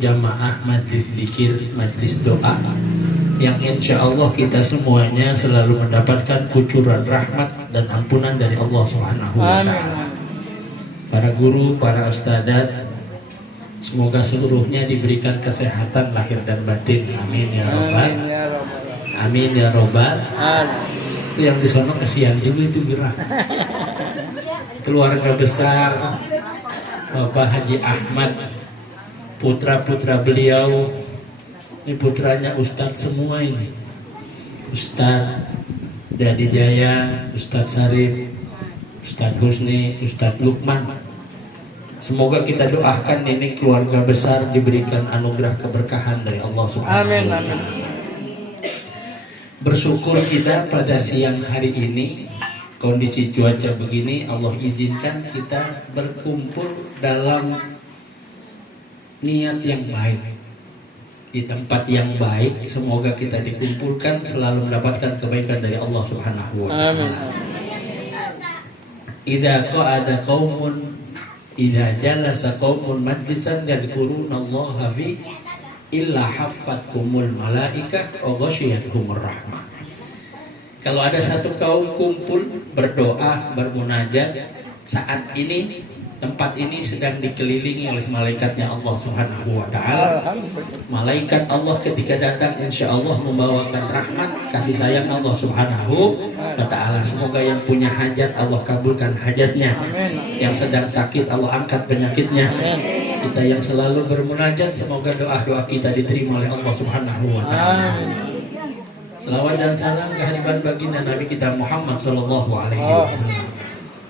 jamaah majlis zikir, majlis doa yang insya Allah kita semuanya selalu mendapatkan kucuran rahmat dan ampunan dari Allah Subhanahu wa Ta'ala. Para guru, para ustadzat, semoga seluruhnya diberikan kesehatan lahir dan batin. Amin ya robbal. Amin ya robbal. Itu yang di sana kesian juga itu gerah. Keluarga besar Bapak Haji Ahmad, putra-putra beliau, ini putranya Ustadz semua ini. Ustadz Dadi Jaya, Ustadz Sarif, Ustadz Husni, Ustadz Lukman. Semoga kita doakan ini keluarga besar diberikan anugerah keberkahan dari Allah Subhanahu wa Ta'ala. Bersyukur kita pada siang hari ini, kondisi cuaca begini, Allah izinkan kita berkumpul dalam niat yang baik, di tempat yang baik. Semoga kita dikumpulkan selalu mendapatkan kebaikan dari Allah Subhanahu wa Ta'ala. Idza qa'ada qaumun, idza jalasa qaumun majlisan yadhkurunallaha fi illa haffatkumul malaikah wa ghasyiyatuhumur rahmah. Kalau ada satu kaum kumpul berdoa, bermunajat, saat ini tempat ini sedang dikelilingi oleh malaikatnya Allah Subhanahu wa Ta'ala. Malaikat Allah ketika datang insya Allah membawakan rahmat, kasih sayang Allah Subhanahu wa Ta'ala. Semoga yang punya hajat Allah kabulkan hajatnya, yang sedang sakit Allah angkat penyakitnya. Kita yang selalu bermunajat, semoga doa-doa kita diterima oleh Allah Subhanahu wa Ta'ala. Selawat dan salam kehadiran baginda Nabi kita Muhammad sallallahu alaihi wasallam.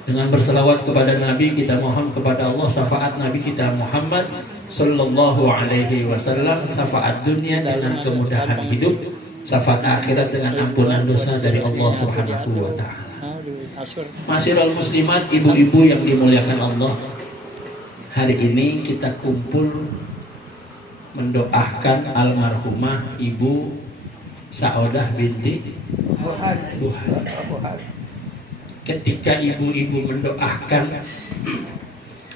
Dengan berselawat kepada Nabi, kita mohon kepada Allah syafaat Nabi kita Muhammad sallallahu alaihi wasallam, syafaat dunia dengan kemudahan hidup, syafaat akhirat dengan ampunan dosa dari Allah Subhanahu wa Ta'ala. Masyiral muslimat, ibu-ibu yang dimuliakan Allah, hari ini kita kumpul mendoakan almarhumah Ibu Saodah binti Buhari. Ketika ibu-ibu mendoakan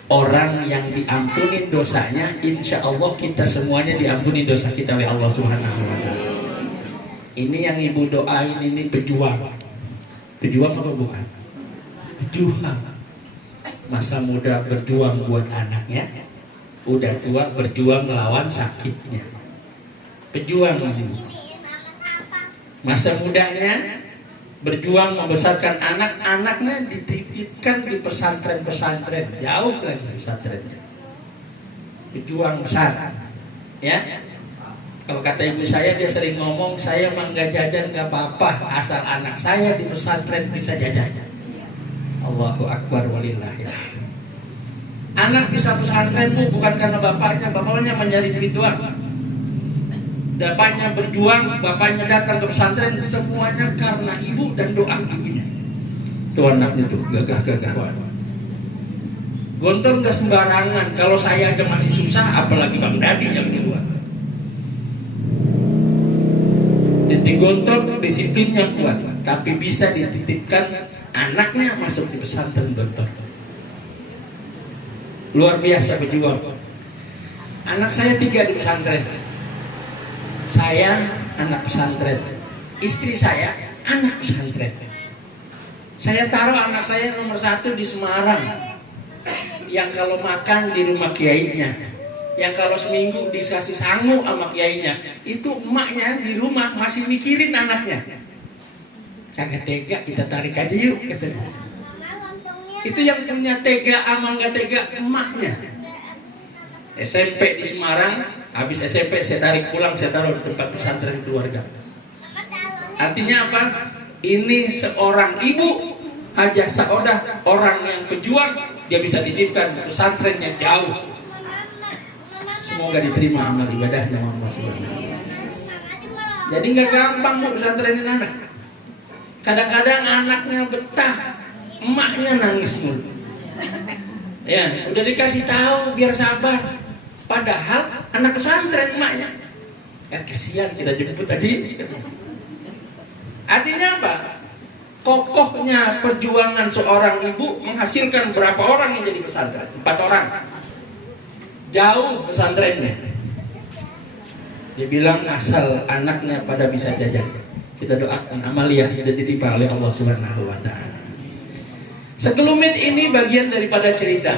orang yang diampuni dosanya, insya Allah kita semuanya diampuni dosa kita oleh Allah Subhanahu wa Ta'ala. Ini yang ibu doain ini pejuang. Pejuang apa bukan? Pejuang. Masa muda berjuang buat anaknya, udah tua berjuang melawan sakitnya. Pejuang ini. Masa mudanya berjuang membesarkan anak-anaknya, dititipkan di pesantren-pesantren, jauh lagi pesantrennya. Berjuang besar, ya. Kalau kata ibu saya, dia sering ngomong, saya mah nggak jajan nggak apa-apa, asal anak saya di pesantren bisa jajan. Allahu Akbar walillah ya. Anak bisa pesantren bu, bukan karena bapaknya mencari duit doang. Bapaknya berjuang, bapaknya datang ke pesantren, semuanya karena ibu dan doa ibunya. Tuh anaknya tuh gagah-gagah. Gontor gak sembarangan. Kalau saya aja masih susah, apalagi Bang Dadi yang kedua. Titik Gontor disiplinnya kuat, tapi bisa dititipkan anaknya masuk di pesantren Gontor. Luar biasa berjuang. Anak saya 3 di pesantren. Saya anak pesantren, istri saya anak pesantren. Saya taruh anak saya nomor 1 di Semarang, yang kalau makan di rumah kiainya, yang kalau seminggu dikasih sangu sama kiainya. Itu emaknya di rumah masih mikirin anaknya. Kagak tega, kita tarik aja yuk katanya. Itu yang punya tega sama nggak tega emaknya. SMP di Semarang, habis SMP saya tarik pulang, saya taruh di tempat pesantren keluarga. Artinya apa? Ini seorang ibu Hajah Saodah, orang yang pejuang, dia bisa dititipkan pesantrennya jauh. Semoga diterima amal ibadahnya Allah Subhanahu. Jadi nggak gampang mau pesantrenin anak. Kadang-kadang anaknya betah, emaknya nangis mulu. Ya, udah dikasih tahu biar sabar. Padahal anak pesantren emaknya. Kesian kita jemput tadi. Artinya apa? Kokohnya perjuangan seorang ibu menghasilkan berapa orang yang jadi pesantren? 4 orang. Jauh pesantrennya. Dia bilang asal anaknya pada bisa jajan. Kita doakan Amalia diterima oleh Allah Subhanahu wa taala. Sekelumit ini bagian daripada cerita.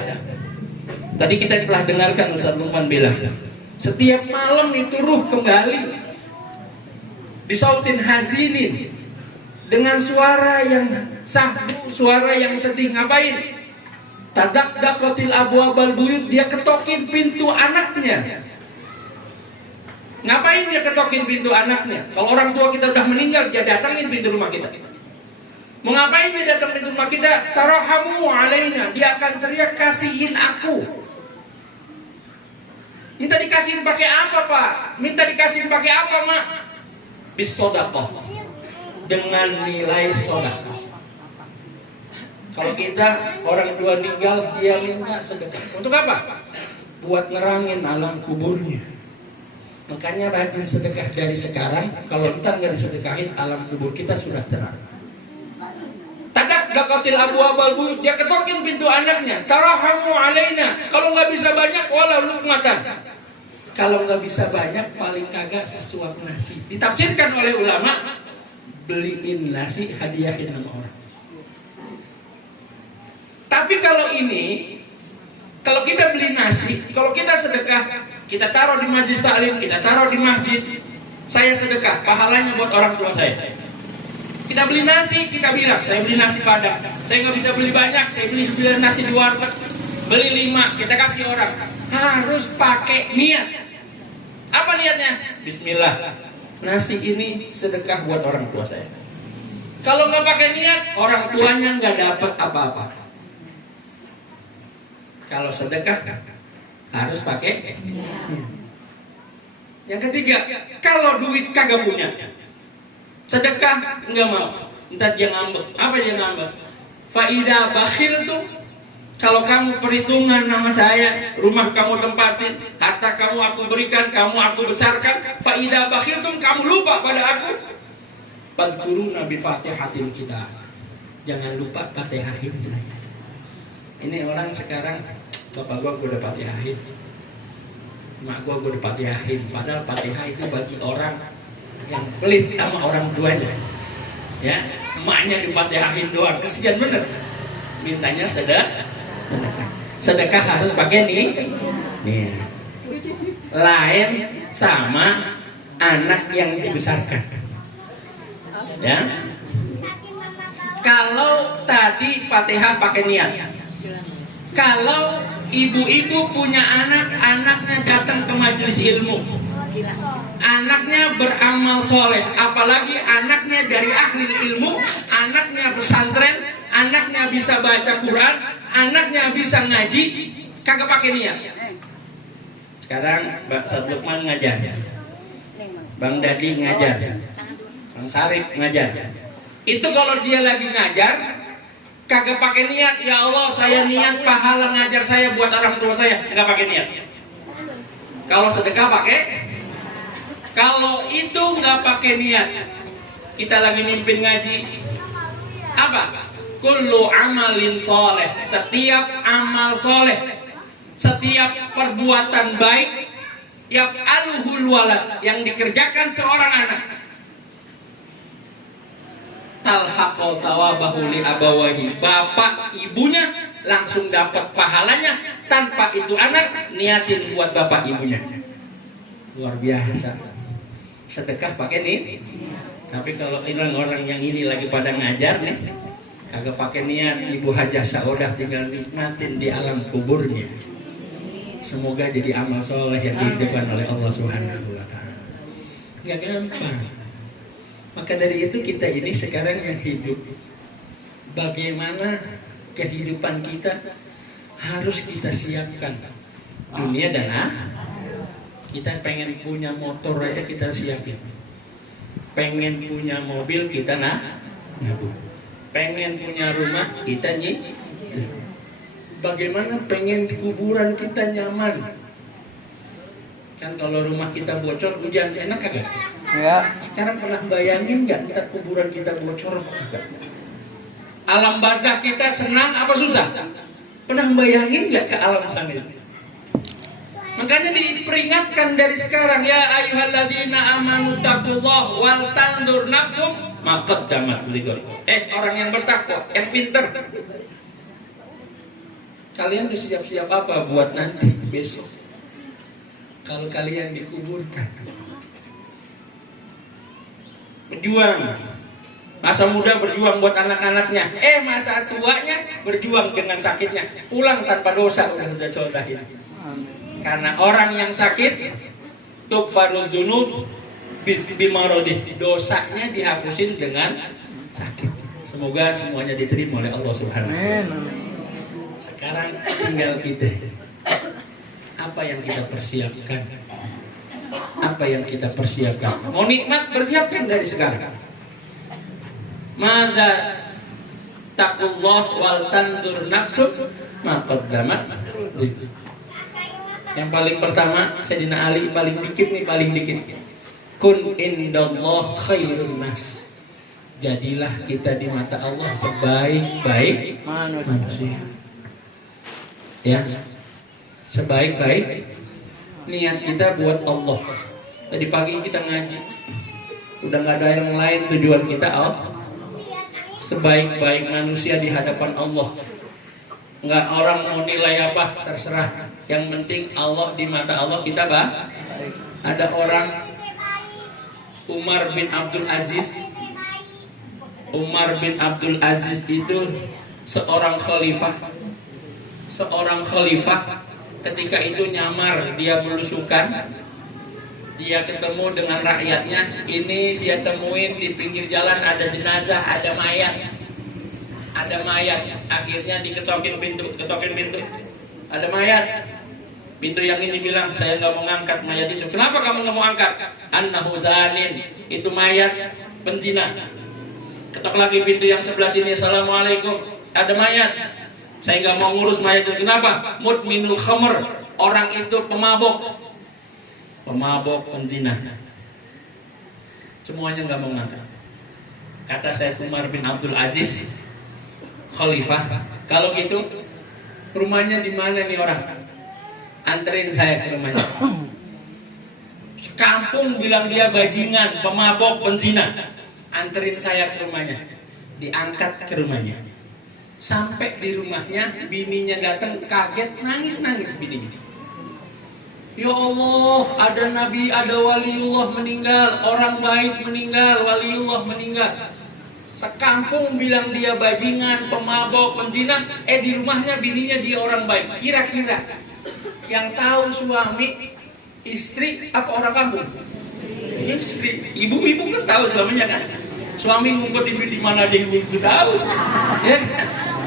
Tadi kita telah dengarkan Ustaz Lukman bilang, setiap malam itu ruh kembali bisautin hazinin, dengan suara yang sahbu, suara yang sedih. Ngapain? Tadakdakotil abwabal buyut, dia ketokin pintu anaknya. Ngapain dia ketokin pintu anaknya? Kalau orang tua kita udah meninggal, dia datangin pintu rumah kita. Mau ngapain dia datang pintu rumah kita? Tarahamu alaina, dia akan teriak, kasihin aku. Minta dikasihin pakai apa, Pak? Minta dikasihin pakai apa, Mak? Bisodaqah, dengan nilai sedekah. Kalau kita orang tua meninggal, dia minta sedekah. Untuk apa? Buat nerangin alam kuburnya. Makanya rajin sedekah dari sekarang. Kalau ntar nggak disedekahin, alam kubur kita sudah terang. Tadak dakatil abu abal buyut, dia ketokin pintu anaknya. Tarahamu alaina, kalau nggak bisa banyak, walau lukmatan. Kalau nggak bisa banyak, paling kagak sesuap nasi. Ditafsirkan oleh ulama, beliin nasi, hadiahin sama orang. Tapi kalau ini, kalau kita beli nasi, kalau kita sedekah, kita taruh di majlis taklim, kita taruh di masjid, saya sedekah, pahalanya buat orang tua saya. Kita beli nasi, kita bilang, saya beli nasi padang, saya nggak bisa beli banyak, saya beli nasi di warteg, beli 5, kita kasih orang. Harus pakai niat. Apa niatnya? Bismillah, nasi ini sedekah buat orang tua saya. Kalau nggak pakai niat, orang tuanya nggak dapat apa-apa. Kalau sedekah harus pakai niat. Yang ketiga, kalau duit kagak punya, sedekah nggak mau, ntar dia ngambek. Apa dia ngambek? Faidah bakhil tuh, kalau kamu perhitungan nama saya, rumah kamu tempatin, harta kamu aku berikan, kamu aku besarkan. Faidah bakhil tuh, kamu lupa pada aku. Padguru Nabi Fatihatin kita, jangan lupa Fatihahin saya. Ini orang sekarang, bapak gua udah Fatihahin, mak gua udah Fatihahin. Padahal Fatihah itu bagi orang yang pelit sama orang tuanya, ya, emaknya dipatihahin doang, kesian bener. Mintanya sedekah harus pakai nih. Lain sama anak yang dibesarkan, ya. Kalau tadi Fatihah pakai niat, kalau ibu-ibu punya anak, anaknya datang ke majelis ilmu, anaknya beramal soleh, apalagi anaknya dari ahli ilmu, anaknya pesantren, anaknya bisa baca Quran, anaknya bisa ngaji, kagak pakai niat. Sekarang Bang Lukman ngajar, Bang Dadi ngajar, Bang Sarip ngajar. Itu kalau dia lagi ngajar, kagak pakai niat, ya Allah saya niat pahala ngajar saya buat orang tua saya, nggak pakai niat. Kalau sedekah pakai. Kalau itu nggak pakai niat, kita lagi mimpin ngaji, apa? Kullu amalin soleh, setiap amal soleh, setiap perbuatan baik, yaf'aluhul walad, yang dikerjakan seorang anak, talhaqo thawabahu li abawahi, bapak ibunya langsung dapat pahalanya, tanpa itu anak niatin buat bapak ibunya. Luar biasa. Sedekah pakai nih. Tapi kalau orang-orang yang ini lagi pada ngajar nih, kagak pakai niat, Ibu Hajah Saodah tinggal nikmatin di alam kuburnya. Semoga jadi amal soleh yang dihidupkan oleh Allah Subhanahu wa taala. Gak gampang. Maka dari itu kita ini sekarang yang hidup, bagaimana kehidupan kita harus kita siapkan, dunia dan akhirat. Kita pengen punya motor aja kita siapin, pengen punya mobil kita nabung, pengen punya rumah kita nyicil. Bagaimana pengen kuburan kita nyaman? Kan kalau rumah kita bocor hujan enak kagak? Ya. Sekarang pernah bayangin nggak ntar kuburan kita bocor kagak? Alam barzah kita senang apa susah? Pernah bayangin nggak ke alam sana? Makanya diperingatkan dari sekarang, ya ayyuhalladzina amanu taqullah wal tandur nafsum ma qaddamat lighad. Orang yang bertakwa, yang pinter. Kalian udah siap-siap apa buat nanti besok? Kalau kalian dikuburkan. Berjuang. Masa muda berjuang buat anak-anaknya. Masa tuanya berjuang dengan sakitnya. Pulang tanpa dosa udah contohin. Karena orang yang sakit tukfarul dunub bimarodih, dosanya dihapusin dengan sakit. Semoga semuanya diterima oleh Allah Subhanahu wa Ta'ala. Sekarang tinggal kita. Apa yang kita persiapkan? Apa yang kita persiapkan? Mau nikmat, persiapkan dari sekarang. Mada taqullah wal tandur nafsu ma qaddamat. Yang paling pertama, Sayyidina Ali paling dikit. Kun indallah khairun nas. Jadilah kita di mata Allah sebaik-baik manusia. Ya. Sebaik-baik niat kita buat Allah. Tadi pagi kita ngaji. Udah gak ada yang lain, tujuan kita Allah. Sebaik-baik manusia di hadapan Allah. Nggak orang mau nilai apa, terserah. Yang penting Allah, di mata Allah kita baik. Ada orang Umar bin Abdul Aziz itu seorang khalifah. Ketika itu nyamar, dia belusukan, dia ketemu dengan rakyatnya. Ini dia temuin di pinggir jalan ada jenazah, ada mayat. Akhirnya diketokin pintu. Ada mayat. Pintu yang ini bilang, saya nggak mau ngangkat mayat itu. Kenapa kamu nggak mau angkat? Annahu zanin, itu mayat penzina. Ketok lagi pintu yang sebelah sini. Assalamualaikum, ada mayat. Saya nggak mau ngurus mayat itu. Kenapa? Mudminul khamr, orang itu pemabok, penzina. Semuanya nggak mau ngangkat. Kata saya Umar bin Abdul Aziz, khalifah, kalau gitu rumahnya di mana nih orang? Anterin saya ke rumahnya. Sekampung bilang dia bajingan, pemabok, penzina. Anterin saya ke rumahnya. Diangkat ke rumahnya. Sampai di rumahnya, bininya datang kaget, nangis bininya. Ya Allah, ada nabi, ada waliullah meninggal, orang baik meninggal, waliullah meninggal. Sekampung bilang dia bajingan, pemabok, penzina. Di rumahnya bininya dia orang baik. Kira-kira yang tahu suami, istri, apa orang kampung? Istri. Ibu-ibu kan tahu suaminya kan? Suami ngumpetin di mana aja ibu-ibu tahu. Ya kan?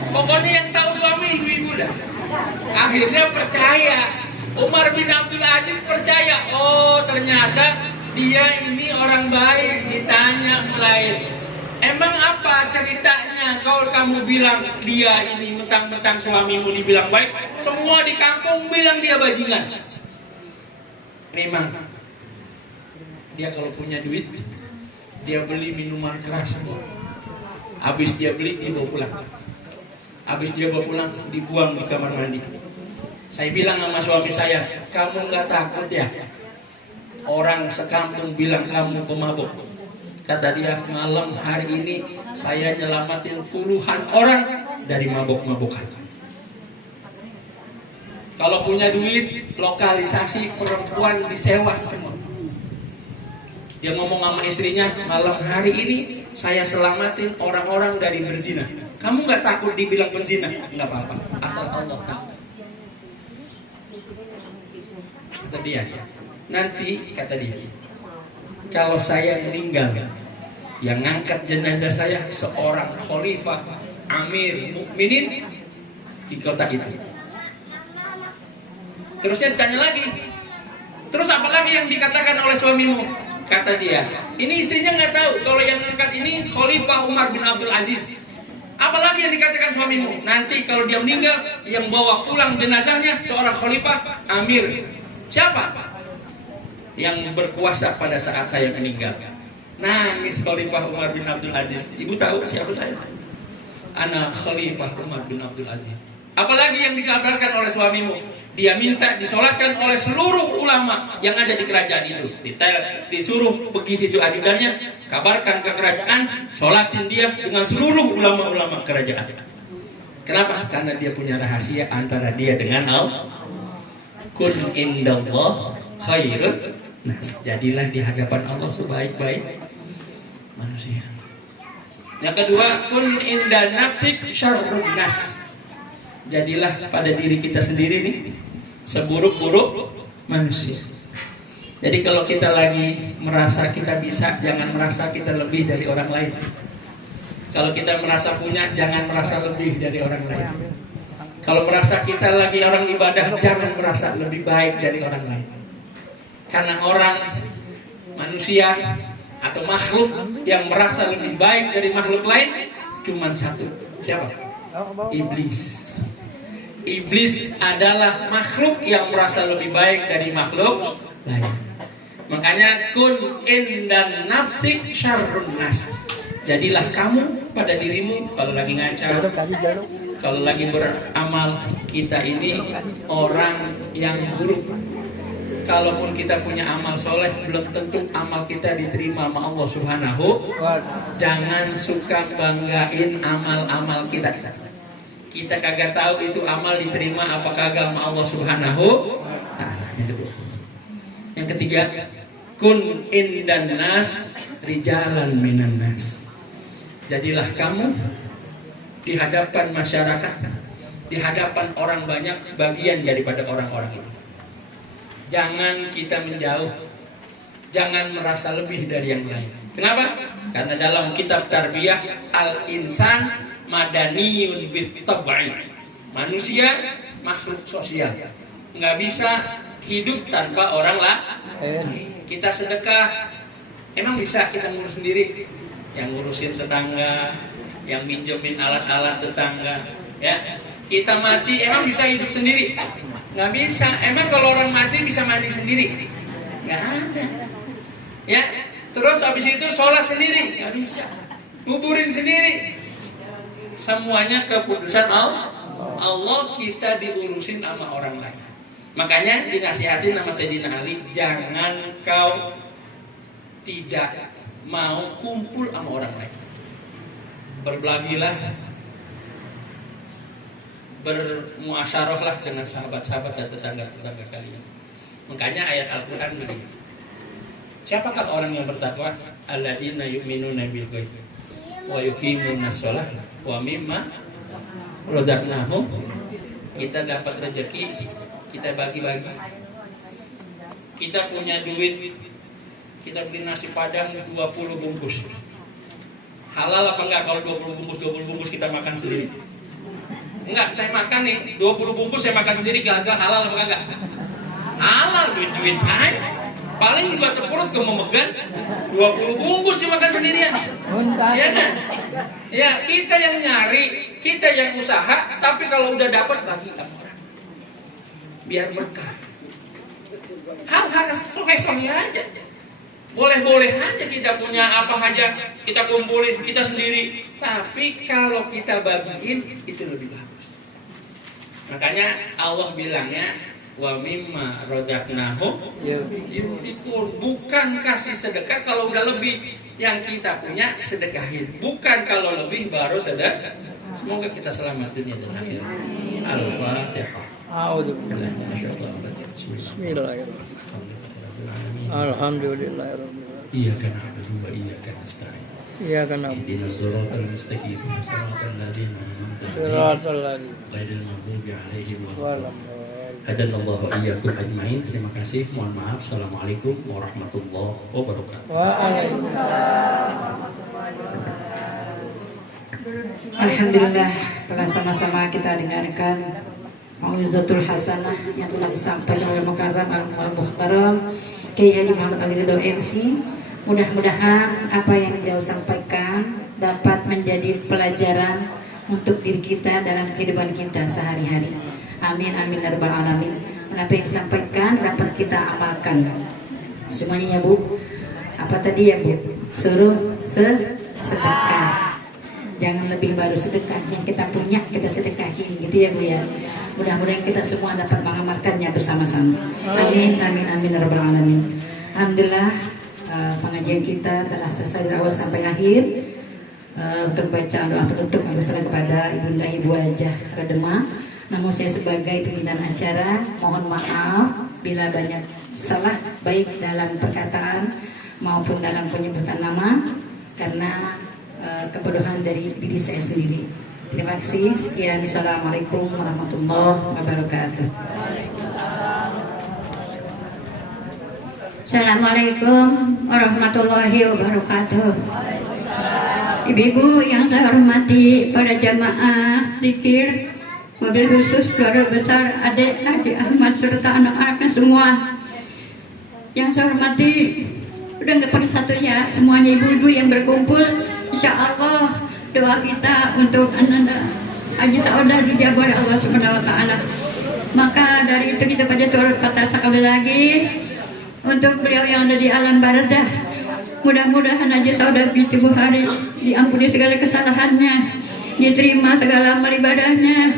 Pokoknya yang tahu suami ibu-ibu dah. Akhirnya percaya. Umar bin Abdul Aziz percaya. Oh, ternyata dia ini orang baik. Ditanya mulai, emang apa ceritanya kalau kamu bilang dia ini mentang-mentang suamimu dibilang baik, semua di kampung bilang dia bajingan? Memang dia kalau punya duit, dia beli minuman keras. Habis dia beli, dia bawa pulang. Habis dia bawa pulang, dibuang di kamar mandi. Saya bilang sama suami saya, kamu nggak takut ya? Orang sekampung bilang kamu pemabuk. Kata dia, malam hari ini saya nyelamatin puluhan orang dari mabok-mabokan. Kalau punya duit, lokalisasi perempuan disewa semua. Dia ngomong sama istrinya, malam hari ini saya selamatin orang-orang dari berzina. Kamu nggak takut dibilang penzina? Nggak apa-apa, asal Allah tahu. Kata dia, nanti kata dia, kalau saya meninggal, yang ngangkat jenazah saya seorang khalifah amir mukminin di kota itu. Terusnya ditanya lagi, terus apa lagi yang dikatakan oleh suamimu? Kata dia, ini istrinya nggak tahu kalau yang ngangkat ini khalifah Umar bin Abdul Aziz. Apalagi yang dikatakan suamimu? Nanti kalau dia meninggal, yang bawa pulang jenazahnya seorang khalifah amir. Siapa? Yang berkuasa pada saat saya meninggal. Nangis khalifah Umar bin Abdul Aziz. Ibu tahu siapa saya? Anak khalifah Umar bin Abdul Aziz. Apalagi yang dikabarkan oleh suamimu? Dia minta disolatkan oleh seluruh ulama yang ada di kerajaan itu. Disuruh begitu ajudannya, kabarkan ke kerajaan, solatin dia dengan seluruh ulama-ulama kerajaan. Kenapa? Karena dia punya rahasia antara dia dengan Allah. Kun indallah khairun. Nah, jadilah di hadapan Allah sebaik-baik manusia. Yang kedua, kun inda nafsik syarrun nas. Jadilah pada diri kita sendiri nih seburuk-buruk manusia. Jadi kalau kita lagi merasa kita bisa, jangan merasa kita lebih dari orang lain. Kalau kita merasa punya, jangan merasa lebih dari orang lain. Kalau merasa kita lagi orang ibadah, jangan merasa lebih baik dari orang lain. Karena orang, manusia atau makhluk yang merasa lebih baik dari makhluk lain cuma satu. Siapa? Iblis. Iblis adalah makhluk yang merasa lebih baik dari makhluk lain. Makanya kun indan nafsik syarrun nas. Jadilah kamu pada dirimu kalau lagi ngaca, kalau lagi beramal, kita ini orang yang buruk. Kalaupun kita punya amal soleh, belum tentu amal kita diterima sama Allah Subhanahu. Jangan suka banggain amal-amal kita. Kita kagak tahu itu amal diterima apa kagak sama Allah Subhanahu. Yang ketiga, kun indan nas rijalan minan nas. Jadilah kamu di hadapan masyarakat, di hadapan orang banyak, bagian daripada orang-orang itu. Jangan kita menjauh, jangan merasa lebih dari yang lain. Kenapa? Karena dalam kitab tarbiyah al-insan madaniyun bit-tab'i. Manusia makhluk sosial. Nggak bisa hidup tanpa orang lain. Kita sedekah, emang bisa kita ngurus sendiri? Yang ngurusin tetangga, yang minjemin alat-alat tetangga, ya. Kita mati, emang bisa hidup sendiri? Nggak bisa. Emang kalau orang mati bisa mandi sendiri? Nggak ada. Ya. Terus habis itu sholat sendiri? Nggak bisa. Kuburin sendiri? Semuanya keputusan Allah. Allah, kita diurusin sama orang lain. Makanya dinasihatin sama Sayyidina Ali, jangan kau tidak mau kumpul sama orang lain. Berbelagilah, bermuasyarahlah dengan sahabat-sahabat dan tetangga-tetangga kalian. Makanya ayat Al-Quran begini. Siapakah orang yang bertakwa? Alladzina yu'minuna bil ghaib wa yuqimuna shalah wa mimma razaqnahum. Kita dapat rezeki, kita bagi-bagi. Kita punya duit, kita beli nasi padang 20 bungkus. Halal apa enggak kalau 20 bungkus kita makan sendiri? Enggak, saya makan nih 20 bungkus saya makan sendiri, kira-kira halal apa enggak? Halal, duit saya. Paling juga perut ke memegang 20 bungkus dimakan sendirian. Iya kan? Ya, kita yang nyari, kita yang usaha, tapi kalau udah dapat bagi sama orang. Biar berkah. Hal-hal sohe-sohe aja. Boleh-boleh aja kita punya apa aja, kita kumpulin, kita sendiri. Tapi kalau kita bagiin, itu lebih bagus. Makanya Allah bilangnya, wa mimma razaqnahum yunfikun. Bukan kasih sedekah kalau udah lebih, yang kita punya sedekahin. Bukan kalau lebih baru sedekah. Semoga kita selamat dunia dan akhirat. Al-Fatihah. A'udzubillahi minasyaitonir rajim. Bismillahirrahmanirrahim. Alhamdulillahirabbil alamin. Iyyaka na'budu wa iyyaka nasta'in. Iyyaka na'budu. Ihdinas siratal mustaqim. Siratal ladzina an'amta 'alaihim ghairil maghdubi 'alaihim waladdallin. Hadanallahu iyyakum ajmain. Terima kasih. Mohon maaf. Assalamualaikum warahmatullahi wabarakatuh. Waalaikumsalam. Alhamdulillah, telah sama-sama kita dengarkan mau'izatul hasanah yang telah disampaikan oleh Mukarram Al-Mukhtaram Kiai Haji Muhammad Ali Ridho MC. Mudah-mudahan apa yang beliau sampaikan dapat menjadi pelajaran untuk diri kita dalam kehidupan kita sehari-hari. Amin amin ya rabbal alamin. Apa yang disampaikan dapat kita amalkan semuanya ya Bu. Apa tadi ya Bu? Suruh sedekah. Jangan lebih baru sedekah, yang kita punya kita sedekahin gitu ya Bu ya. Mudah-mudahan kita semua dapat mengamalkannya bersama-sama. Amin, amin, amin, ya rabbal alamin. Alhamdulillah, pengajian kita telah selesai dari awal sampai akhir. Untuk bacaan doa penutup berserah kepada Ibunda Ibu Hajah Radema. Namun saya sebagai pimpinan acara mohon maaf bila banyak salah baik dalam perkataan maupun dalam penyebutan nama karena kebodohan dari diri saya sendiri. Terima kasih. Sekian. Assalamualaikum warahmatullahi wabarakatuh. Assalamualaikum warahmatullahi wabarakatuh. Ibu-ibu yang saya hormati, para jamaah zikir, mobil khusus keluarga besar adik Haji Ahmad serta anak-anaknya semua. Yang saya hormati, udah nggak pada satu ya, semuanya ibu-ibu yang berkumpul. Insya Allah doa kita untuk anak-anak Haji Saudah dijabah oleh Allah Subhanahu Wa Taala. Maka dari itu kita baca surat Fatihah sekali lagi untuk beliau yang ada di alam barzah. Mudah-mudahan Haji Saudah binti Buhari diampuni segala kesalahannya, diterima segala amal ibadahnya,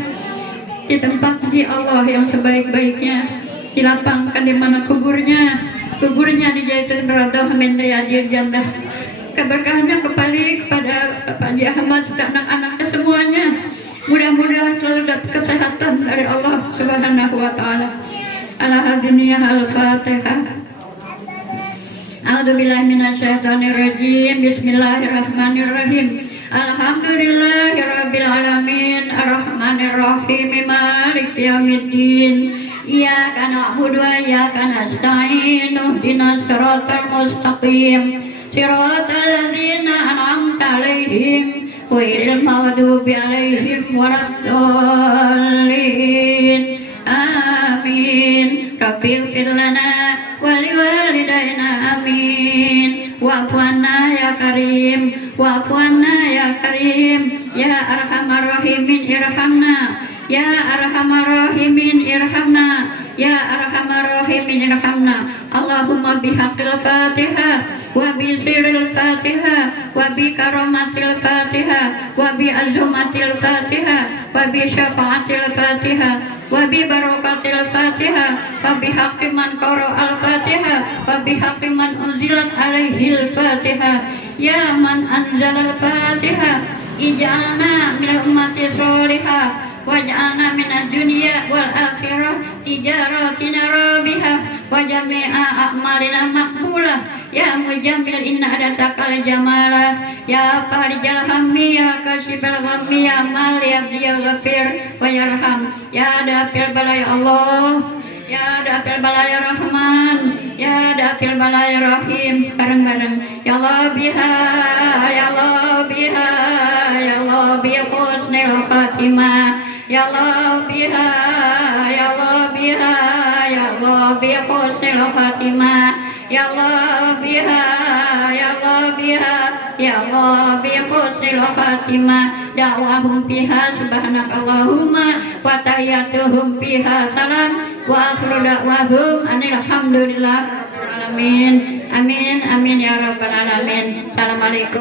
ditempati Allah yang sebaik-baiknya, dilapangkan di mana kuburnya di Jaitun Radha min riyadil jannah. Keberkahannya kembali kepada Bapak Haji Ahmad dan anak-anaknya semuanya. Mudah-mudahan selalu dapat kesehatan dari Allah Subhanahu Wa Taala. Al-Hadiniyah Al-Fatihah. A'udzubillahi minasyaitonirrajim. Bismillahirrahmanirrahim. Alhamdulillahirabbil alamin arrahmanirrahim maliki yaumiddin. Iyyaka na'budu wa iyyaka nasta'in. Ihdinas siratal mustaqim. Siratal ladzina an'amta 'alaihim ghairil maghdubi 'alaihim waladdallin. Amin. Rabbighfir lana wa liwalidayna amin. Wa'fu 'anna ya karim, wa'fu anna ya karim. Ya arhamar rahimin irhamna, ya arhamar rahimin irhamna, ya arhamar rahimin irhamna. Allahumma bihaqqil Fatihah wa bi sirril Fatihah wa bi karamatil Fatihah wa bi azumatil Fatihah wa bi syafaatil Fatihah wa bi barakatil Fatihah wa bi haqqi man qara'al Fatihah wa bi haqqi man unzilat alaihil Fatihah. Ya man anzalal Fatihah ij'alna min ummati sholihah waj'alna minad dunya wal akhirah tijaratina rabihah wa jami'a a'malina maqbulah. Ya mujammil inna adatakal jamala, ya farijal hammi, ya kasifal ghammi, ya mal ya ghafir wa yarham. Ya dafil balaya Allah, ya dafil balaya Rahman, ya dafil balaya Rahim. Bareng-bareng ya Allah biha, ya Allah biha, ya Allah bi husnil khatimah, ya Allah biha, ya Allah biha, ya Allah bi husnil khatimah. Ya Allah biha, ya Allah biha, ya Allah bi husnil khatimah. Da'wahum biha subhanakallahumma wa tahiyyatuhum biha salam wa akhiru da'wahum alhamdulillah alamin. Amin amin ya rabbal alamin. Assalamualaikum.